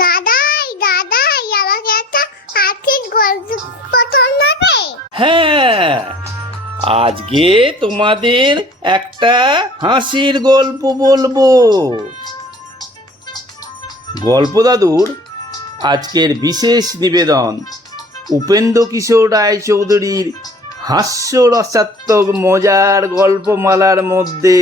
দাদাই দাদাই আমাকে একটা হাতির গল্প শোনাবে? হ্যাঁ, আজকে তোমাদের একটা হাসির গল্প বলবো। গল্প দাদুর আজকের বিশেষ নিবেদন উপেন্দ্র কিশোর রায়চৌধুরীর হাস্যরসাত্মক মজার গল্পমালার মধ্যে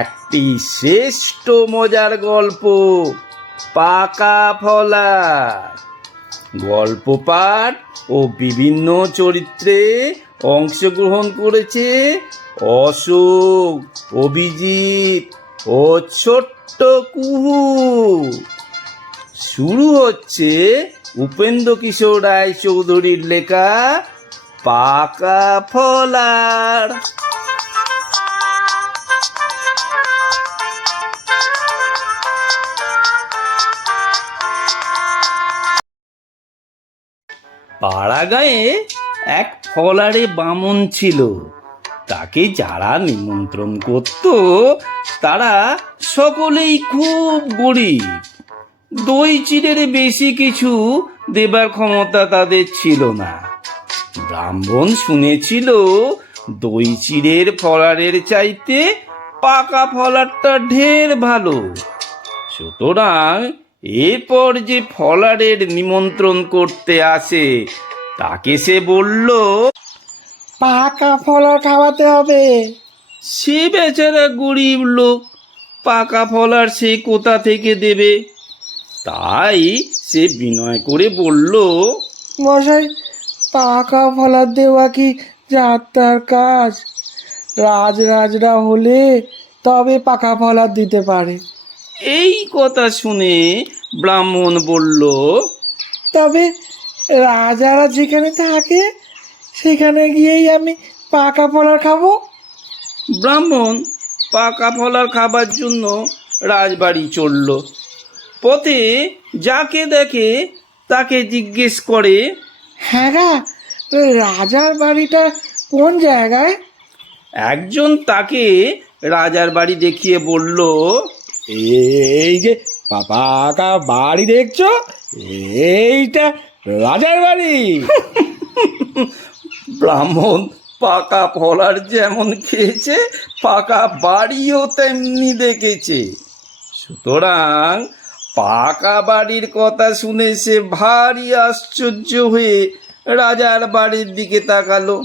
একটি শ্রেষ্ঠ মজার গল্প, পাকা ফলা। গল্প পাঠ ও বিভিন্ন চরিত্রে অংশগ্রহণ করেছে অশোক, অভিজিৎ ও ছোট্ট কুহু। শুরু হচ্ছে উপেন্দ্র কিশোর রায়চৌধুরীর লেখা পাকা ফলার। পাড়া গাঁয়ে এক ফলারে বামন ছিল। তাকে যারা নিমন্ত্রণ করত তারা সকলেই খুব গরিব। দই চিড়ের বেশি কিছু দেবার ক্ষমতা তাদের ছিল না। ব্রাহ্মণ শুনেছিল দই চিড়ের ফলারের চাইতে পাকা ফলারটা ঢের ভালো। সুতরাং এরপর যে ফলারের নিমন্ত্রণ করতে আসে তাকে সে বলল, পাকা ফলা খাওয়াতে হবে। সে বেচারা গরিব লোক, পাকা ফলার সে কোথা থেকে দেবে? তাই সে বিনয় করে বলল, মশাই, পাকা ফলা দেওয়া কি যাত্রার কাজ? রাজরাজরা হলে তবে পাকা ফলা দিতে পারে। এই কথা শুনে ব্রাহ্মণ বলল, তবে রাজারা যেখানে থাকে সেখানে গিয়েই আমি পাকা ফলা খাবো। ব্রাহ্মণ পাকা ফলার খাবার জন্য রাজবাড়ি চলল। পথে যাকে দেখে তাকে জিজ্ঞেস করে, হ্যাঁ গা, রাজার বাড়িটা কোন জায়গায়? একজন তাকে রাজার বাড়ি দেখিয়ে বলল, এই যে পাকা বাড়ি দেখছো, এইটা রাজার বাড়ি। ব্রাহ্মণ পাকা ফলার যেমন খেয়েছে পাকা বাড়িও তেমনি দেখেছে। সুতরাং পাকা বাড়ির কথা শুনে সে ভারী আশ্চর্য হয়ে রাজার বাড়ির দিকে তাকালো।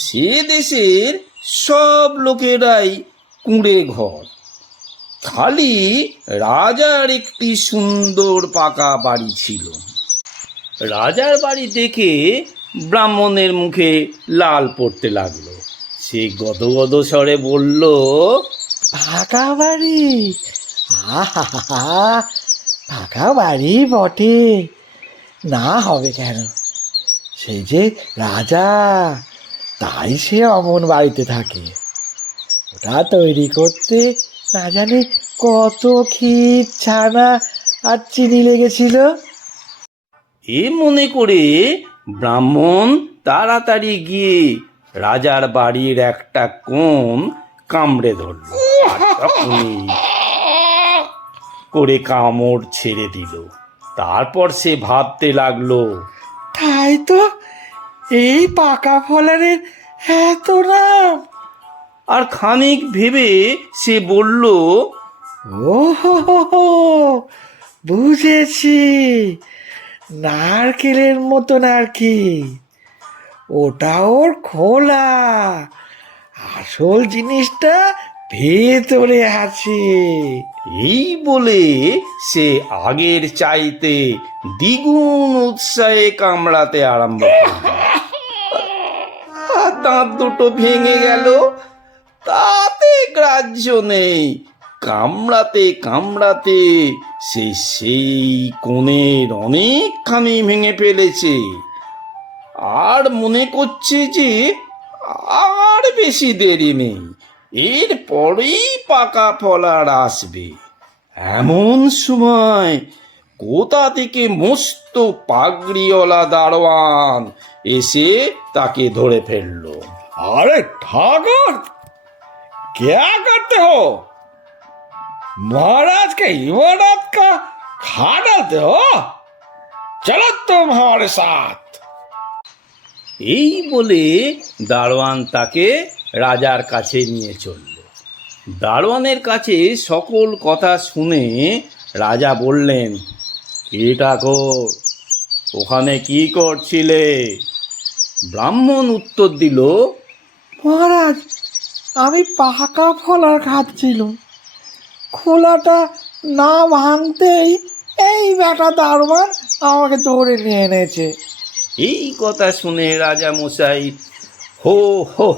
সে দেশের সব লোকেরাই কুঁড়ে ঘর, খালি রাজার একটি সুন্দর পাকা বাড়ি ছিল। রাজার বাড়ি দেখে ব্রাহ্মণের মুখে লাল পড়তে লাগলো। সে গদগদ স্বরে বলল, পাকা বাড়ি? আহা, পাকা বাড়ি বটে, না হবে কেন? সেই যে রাজা, তাই সে অমন বাড়িতে থাকে। ওটা তৈরি করতে না জানি কত ক্ষীর, ছানা আর চিনি লেগেছিল। এ মনে করে ব্রাহ্মণ তাড়াতাড়ি গিয়ে রাজার বাড়ির একটা কোণ কামড়ে ধরল। করে কামড় ছেড়ে দিল। তারপর সে ভাবতে লাগলো, তাই তো, এই পাকা ফলারের এত নাম। আর খানিক ভেবে সে বলল, ও হো হো হো, বুঝেছি, নারকেলের মতন আর কি। ওটা ওর খোলা, আসল জিনিসটা ভেতরে আছে। এই বলে সে আগের চাইতে দ্বিগুণ উৎসাহে কামড়াতে আরম্ভ করল। দাঁত দুটো ভেঙে গেল, তাতে গ্রাহ্য নেই। কামড়াতে কামড়াতে সে সেই কোণের অনেকখানি ভেঙে ফেলেছে। আর মনে করছে যে আর বেশি দেরি নেই, এরপরেই পাকা ফলার আসবে। এমন সময় কোথা থেকে মস্ত পাগড়িওয়ালা দারোয়ান এসে তাকে ধরে ফেলল। अरे ठाकुर, क्या करते हो? महाराज के इबादत का खाना दो, चलो तुम हमारे साथ। এই বলে দারোয়ান তাকে রাজার কাছে নিয়ে চলল। দারোয়ানের কাছে সকল কথা শুনে রাজা বললেন, কি ঠাকুর, ওখানে কি করছিলে? ব্রাহ্মণ উত্তর দিল, মহারাজ, আমি পাকা ফলার খাচ্ছিলাম। খোলাটা না ভাঙতেই এই বেটা দারোয়ান আমাকে ধরে নিয়ে এনেছে। এই কথা শুনে রাজা মশাই হো হো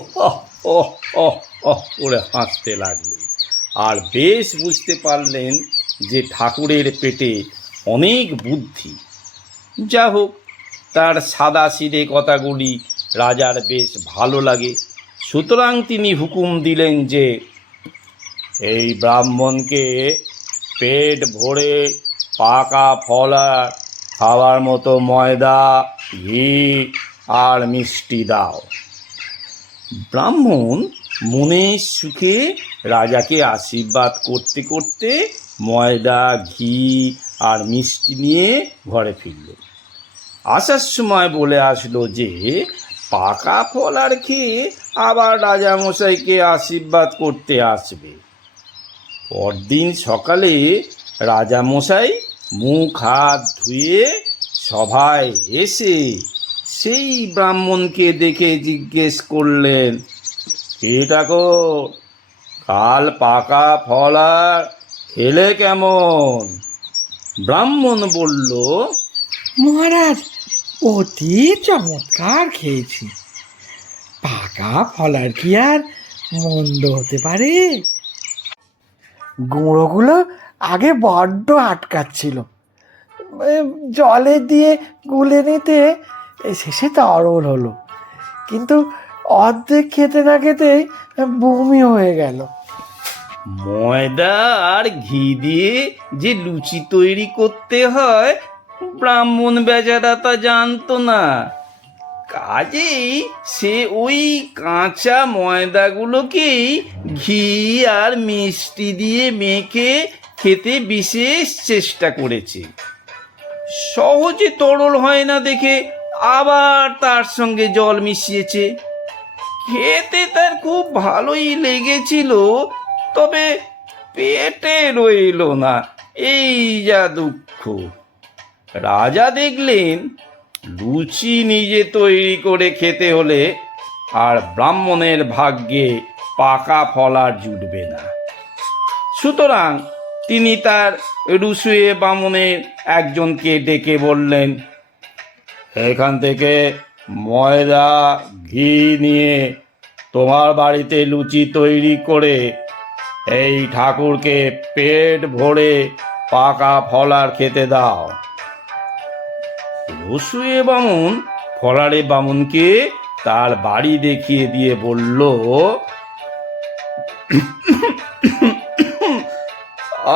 হ করে হাসতে লাগলেন, আর বেশ বুঝতে পারলেন যে ঠাকুরের পেটে অনেক বুদ্ধি। যা হোক, তার সাদাসিধে কথাগুলি রাজার বেশ ভালো লাগে। সুতরাং তিনি হুকুম দিলেন যে এই ব্রাহ্মণকে পেট ভরে পাকা ফল আর খাওয়ার মতো ময়দা, ঘি আর মিষ্টি দাও। ব্রাহ্মণ মনের সুখে রাজাকে আশীর্বাদ করতে করতে ময়দা, ঘি আর মিষ্টি নিয়ে ঘরে ফিরল। আসার সময় বলে আসলো যে পাকা ফল আর খেয়ে আবার রাজামশাইকে আশীর্বাদ করতে আসবে। পরদিন সকালে রাজামশাই মুখ হাত ধুয়ে সভায় এসে সেই ব্রাহ্মণকে দেখে জিজ্ঞেস করলেন, কে ঠাকুর, কাল পাকা ফল আর খেলে কেমন? ব্রাহ্মণ বলল, মহারাজ, অতি চমৎকার খেয়েছি। পাকা ফলার কি আর মন্দ হতে পারে? গুঁড়োগুলো আগে বড্ড আটকাচ্ছিল, জলে দিয়ে গুলে নিতে শেষে তরল হলো, কিন্তু অর্ধেক খেতে না খেতেই বমি হয়ে গেল। ময়দা আর ঘি দিয়ে যে লুচি তৈরি করতে হয় ব্রাহ্মণ বেচারা তা জানতো না। কাজেই সে ওই কাঁচা ময়দাগুলোকেই ঘি আর মিষ্টি দিয়ে মেখে খেতে বিশেষ চেষ্টা করেছে। সহজে তরল হয় না দেখে আবার তার সঙ্গে জল মিশিয়েছে। খেতে তার খুব ভালোই লেগেছিল, তবে পেটে রইল না, এই যা দুঃখ। রাজা দেখলেন লুচি নিজে তৈরি করে খেতে হলে আর ব্রাহ্মণের ভাগ্যে পাকা ফল আর জুটবে না। সুতরাং তিনি তার রুসুয়ে বামুনের একজনকে ডেকে বললেন, এখান থেকে ময়দা, ঘি নিয়ে তোমার বাড়িতে লুচি তৈরি করে এই ঠাকুরকে পেট ভরে পাকা ফল আর খেতে দাও। রসুয়ে বামুন ফলারে বামুনকে তার বাড়ি দেখিয়ে দিয়ে বলল,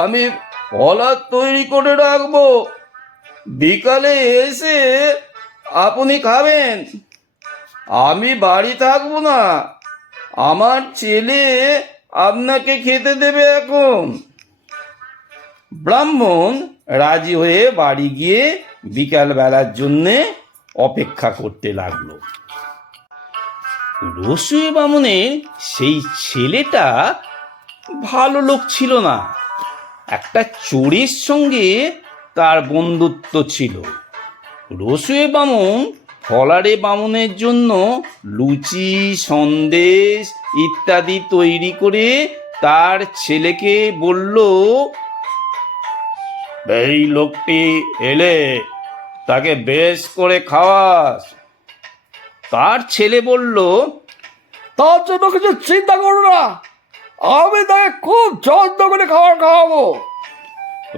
আমি ফলার তৈরি করে রাখবো, বিকালে এসে আপনি খাবেন। আমি বাড়ি থাকবো না, আমার ছেলে আপনাকে খেতে দেবে এখন। ব্রাহ্মণ রাজি হয়ে বাড়ি গিয়ে বিকালবেলার জন্যে অপেক্ষা করতে লাগলো। রসুয়ে বামুনের সেই ছেলেটা ভালো লোক ছিল না। একটা চোরের সঙ্গে তার বন্ধুত্ব ছিল। রসুয়ে বামুন ফলারে বামুনের জন্য লুচি, সন্দেশ ইত্যাদি তৈরি করে তার ছেলেকে বলল, এই লোকটি এলে তাকে বেশ করে খাওয়াস। তার ছেলে বলল, তার জন্য কিছু চিন্তা করো না, আমি তাকে খুব যত্ন করে খাবার খাওয়াবো।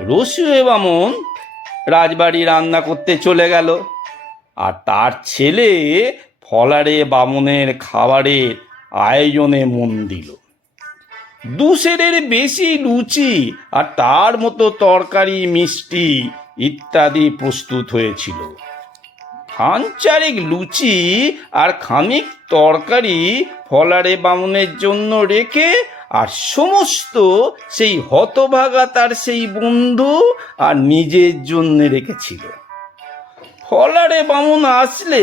রসুয়ে বামুন রাজবাড়ি রান্না করতে চলে গেল, আর তার ছেলে ফলারে বামুনের খাবারের আয়োজনে মন দিল। 2 সেরের বেশি লুচি আর তার মতো তরকারি, মিষ্টি ইত্যাদি প্রস্তুত হয়েছিল। খানচারেক লুচি আর খানিক তরকারি ফলারে বামুনের জন্য রেখে আর সমস্ত সেই হতভাগা তার সেই বন্ধু আর নিজের জন্য রেখেছিল। ফলারে বামুন আসলে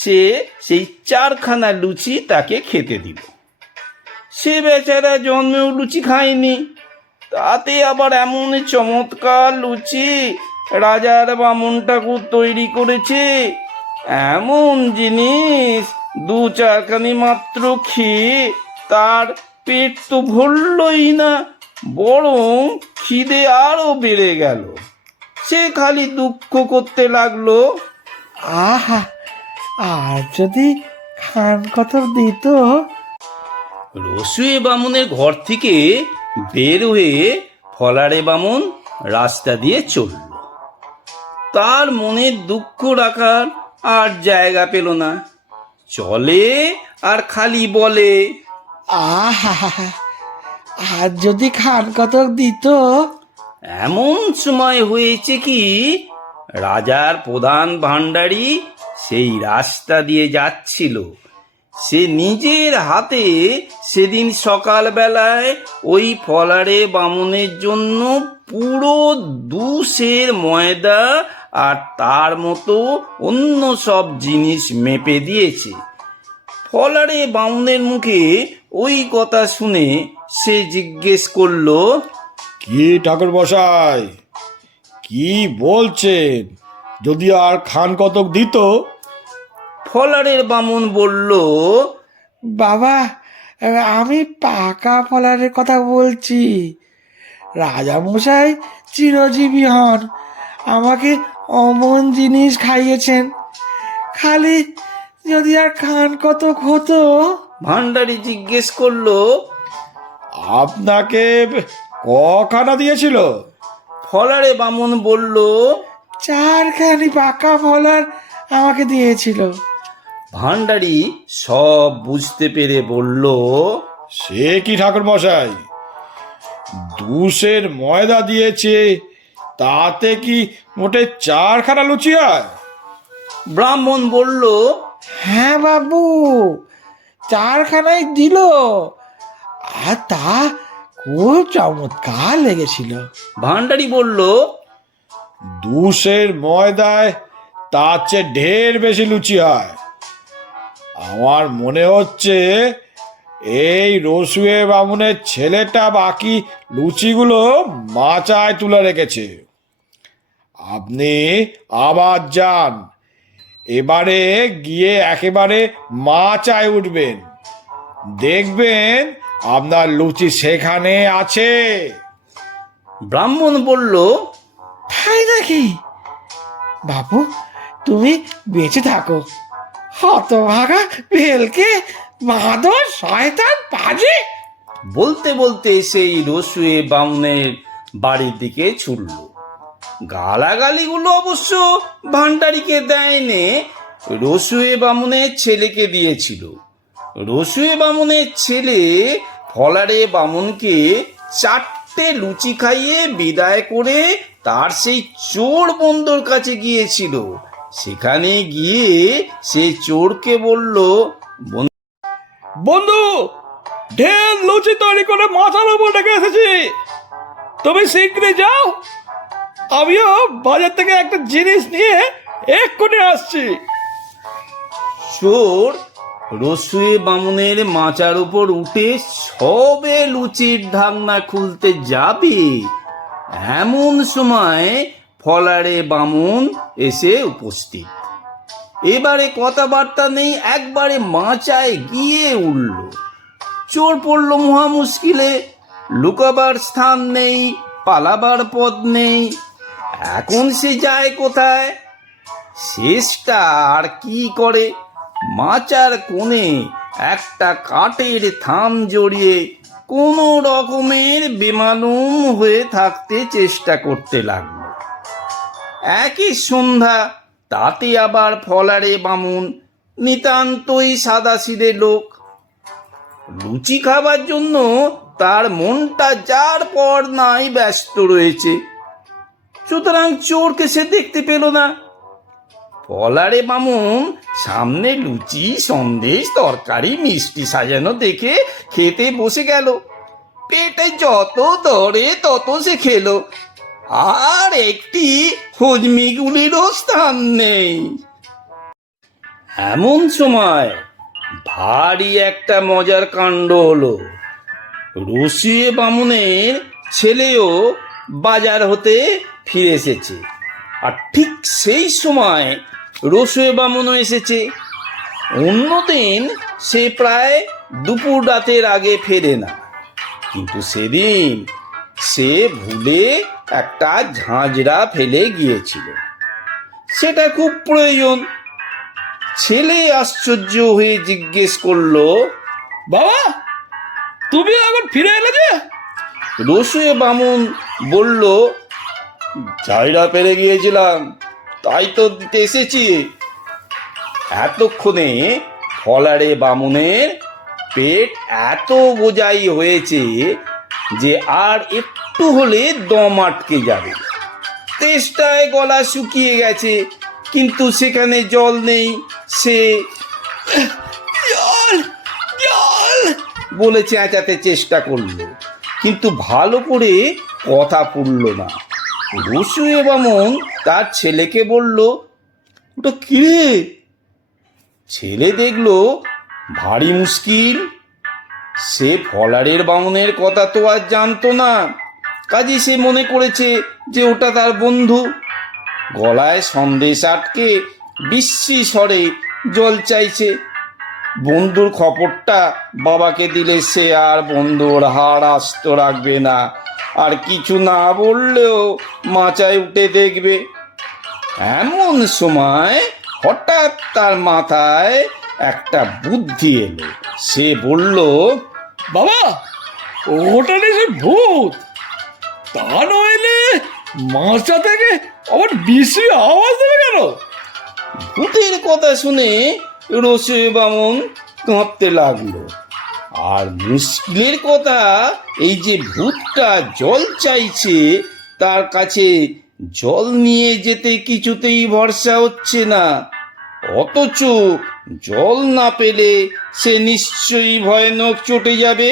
সে সেই 4খানা লুচি তাকে খেতে দিল। সে বেচারা জন্মেও লুচি খায়নি, তাতে আবার এমন চমৎকার লুচি রাজার বামুন ঠাকুর তৈরি করেছে। এমন জিনিস 2-4খানি মাত্র খেয়ে তার পেট তো ভরলই না, বরং খিদে আরো বেড়ে গেল। সে খালি দুঃখ করতে লাগলো, আহা, আর যদি খান কতক দিত। রসুয়ে বামুনের ঘর থেকে বের হয়ে ফলারে বামুন রাস্তা দিয়ে চলল। তার মনের দুঃখ রাখার আর জায়গা পেল না, চলে আর খালি বলে, আহা, আর যদি খান কতক দিত। এমন সময় হয়েছে কি রাজার প্রধান ভাণ্ডারী সেই রাস্তা দিয়ে যাচ্ছিল। সে নিজের হাতে সেদিন সকালবেলায় ওই ফলারে বামুনের জন্য পুরো 2 সের ময়দা আর তার মতো অন্য সব জিনিস মেপে দিয়েছে। ফলারে বামুনের মুখে ওই কথা শুনে সে জিজ্ঞেস করলো, কি ঠাকুর মশাই, কি বলছেন? যদি আর খান কতক দিত। ফলারের বামুন বলল, বাবা, আমি পাকা ফলারের কথা বলছি। রাজামশাই চিরজীবী হন, আমাকে অমন জিনিস খাইয়েছেন। খালি যদি আর খান কতক হতো। ভাণ্ডারী জিজ্ঞেস করলো, আপনাকে কখানা দিয়েছিল? ফলারে বামুন বলল, 4খানি পাকা ফলার আমাকে দিয়েছিল। ভাণ্ডারী সব বুঝতে পেরে বলল, সে কি ঠাকুর মশাই, 2 সের ময়দা দিয়েছে, তাতে কি মোটে 4খানা লুচি হয়? ব্রাহ্মণ বলল, হ্যাঁ বাবু, 4খানাই দিল, আর তা খুব চমৎকার লেগেছিল। ভাণ্ডারী বলল, 2 সের ময়দায় তার চেয়ে ঢের বেশি লুচি হয়। আমার মনে হচ্ছে এই রসুয়ে বামুনের ছেলেটা বাকি লুচিগুলো মাচায় তুলে রেখেছে। আপনি আবার যান, এবারে গিয়ে একেবারে মাচায় উঠবেন, দেখবেন আপনার লুচি সেখানে আছে। ব্রাহ্মণ বলল, তাই নাকি? বাবু, তুমি বেঁচে থাকো। হতভাগা ভেলকে, বাঁদর, শয়তান, পাজি। বলতে বলতে সেই রসুয়ে বামুনের বাড়ির দিকে ছুটল। গালাগালিগুলো অবশ্য ভাণ্ডারীকে দেয়নি, রসুয়ে বামুনের ছেলেকে দিয়েছিল। রসুয়ে বামুনের ছেলে ফলারে বামুনকে 4টে লুচি খাইয়ে বিদায় করে তার সেই চোর বন্ধুর কাছে গিয়েছিল। সেখানে গিয়ে সে চোরকে বলল, বন্ধু, ঢের লুচি তৈরি করে মাথার উপর রেখে এসেছি, তুমি শীঘ্রই যাও, আমিও বাজার থেকে একটা জিনিস নিয়ে এক্ষুনি আসছি। চোর রসুয়ে বামুনের মাচার উপর উঠে সবে লুচির ঢাকনা খুলতে যাবে, এমন সময় ফলারে বামুন এসে উপস্থিত। এবারে কথাবার্তা নেই, একবারে মাচায় গিয়ে উঠল। চোর পড়ল মহা মুশকিলে, লুকাবার স্থান নেই, পালাবার পথ নেই। এখন সে যায় কোথায়? শেষটা আর কি করে, মাচার কোণে একটা কাঠের থাম জড়িয়ে কোনো রকমের বেমালুম হয়ে থাকতে চেষ্টা করতে লাগলো। একই সন্ধ্যা, তাতে আবার ফলারে বামুন নিতান্তই সাদাসিধে লোক। লুচি খাবার জন্য তার মনটা যার পর নাই ব্যস্ত রয়েছে, সুতরাং চোরকে সে দেখতে পেল না। ফলারে বামুন সামনে লুচি, সন্দেশ, তরকারি, মিষ্টি সাজানো দেখে খেতে বসে গেল। পেটে যত ধরে তত সে খেলো, আর একটি হজমিগুলিরও স্থান নেই। এমন সময় ভারী একটা মজার কাণ্ড হলো। রসিয়ে বামুনের ছেলেও বাজার হতে ফিরে এসেছে, আর ঠিক সেই সময় রসুয়ে বামুনও এসেছে। অন্যদিন সে প্রায় দুপুর রাতের আগে ফেরে না, কিন্তু সেদিন সে ভুলে একটা ঝাঁঝরা ফেলে গিয়েছিল, সেটা খুব প্রয়োজন। ছেলে আশ্চর্য হয়ে জিজ্ঞেস করলো, বাবা, তুমি এখন ফিরে এলে যে? রসুয়ে বামুন বলল, ঝাঁঝরা ফেলে গিয়েছিলাম, তাই তো দিতে এসেছি। এতক্ষণে ফলারে বামুনের পেট এত বোঝাই হয়েছে যে আর একটু হলে দম আটকে যাবে। তেষ্টায় গলা শুকিয়ে গেছে, কিন্তু সেখানে জল নেই। সে জল, জল বলে চেঁচাতে চেষ্টা করলো, কিন্তু ভালো করে কথা পুরল না। রসুয়ে বামুন তার ছেলেকে বলল, ওটা কি রে? ছেলে দেখলো ভারী মুশকিল। সে ফলারের বামুনের কথা তো আর জানতো না, কাজে সে মনে করেছে যে ওটা তার বন্ধু। গলায় সন্দেশ আটকে বিশ্রী স্বরে জল চাইছে। বন্ধুর খবরটা বাবাকে দিলে সে আর বন্ধুর হাড় আস্ত রাখবে না, আর কিছু না বললেও মাচায় উঠে দেখবে। এমন সময় হঠাৎ তার মাথায় একটা বুদ্ধি এলো। সে বলল, বাবা, ওটা নিশ্চয় ভূত। তা নইলে মাচা থেকে আবার বিশ্রী আওয়াজ দেবে কেন? ভূতের কথা শুনে রসুয়ে বামুন কাঁপতে লাগলো। আর মুশকিলের কথা এই যে ভূতটা জল চাইছে, তার কাছে জল নিয়ে যেতে কিছুতেই ভরসা হচ্ছে না, অথচ জল না পেলে সে নিশ্চয়ই ভয়ানক চটে যাবে।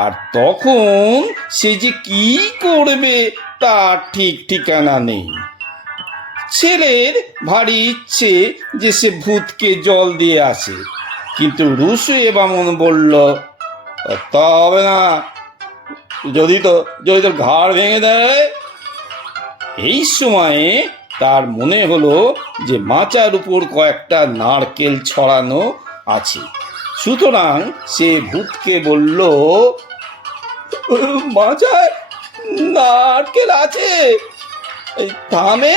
আর তখন সে যে কি করবে তার ঠিক ঠিকানা নেই। ছেলের ভারী ইচ্ছে যে সে ভূতকে জল দিয়ে আসে, কিন্তু রসুয়ে বামুন বলল, তা হবে না, যদি তোর ঘাড় ভেঙে দেয়। এই সময়ে তার মনে হলো যে মাচার উপর কয়েকটা নারকেল ছড়ানো আছে, সুতরাং সে ভূতকে বলল, মাচায় নারকেল আছে, থামে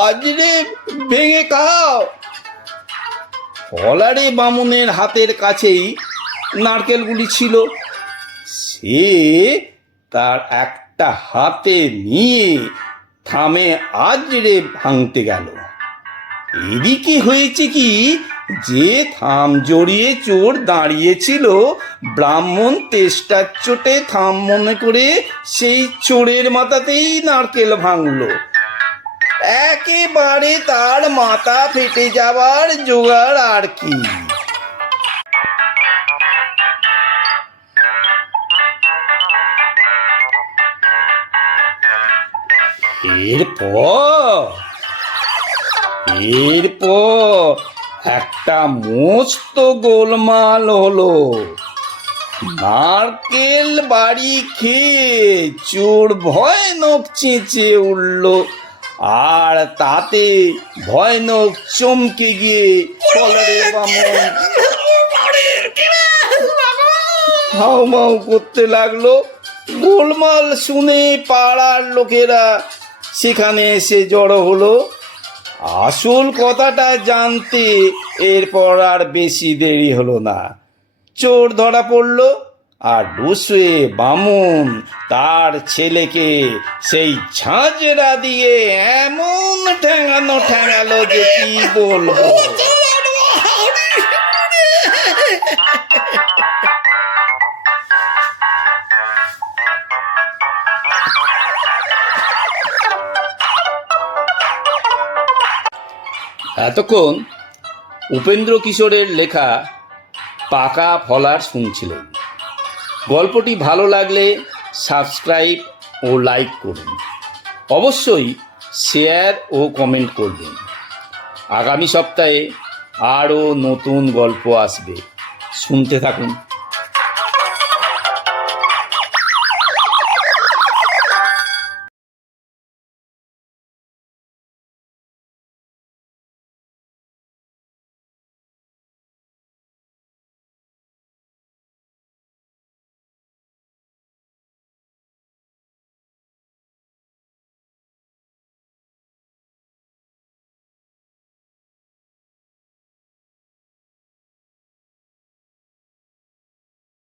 আজরে ভেঙে খাও। ফলারে বামুনের হাতের কাছেই নারকেলগুলি ছিল। সে তার একটা হাতে নিয়ে থামে আজরে ভাঙতে গেল। এদিকে হয়েছে কি, যে থাম জড়িয়ে চোর দাঁড়িয়েছিল, ব্রাহ্মণ তেষ্টার চোটে থাম মনে করে সেই চোরের মাথাতেই নারকেল ভাঙল। একেবারে তার মাথা ফেটে যাবার জোগাড় আর কি। এরপর একটা মস্ত গোলমাল হলো। নারকেল বাড়ি খেয়ে চোর ভয়ানক চেঁচিয়ে উঠল, আর তাতে ভয়ানক চমকে গিয়ে ফলারে বামুন হাউ মাউ করতে লাগলো। গোলমাল শুনে পাড়ার লোকেরা সেখানে এসে জড়ো হলো। আসল কথাটা জানতে এরপর আর বেশি দেরি হলো না। চোর ধরা পড়ল, আর রসুয়ে বামুন তার ছেলেকে সেই ঝাঁঝরা দিয়ে এমন ঠ্যাঙালো যে কি বলবো। এতক্ষণ উপেন্দ্র কিশোরের লেখা পাকা ফলার শুনছিলেন। গল্পটি ভালো লাগলে সাবস্ক্রাইব ও লাইক করুন। অবশ্যই শেয়ার ও কমেন্ট করবেন। আগামী সপ্তাহে আরও নতুন গল্প আসবে, শুনতে থাকুন।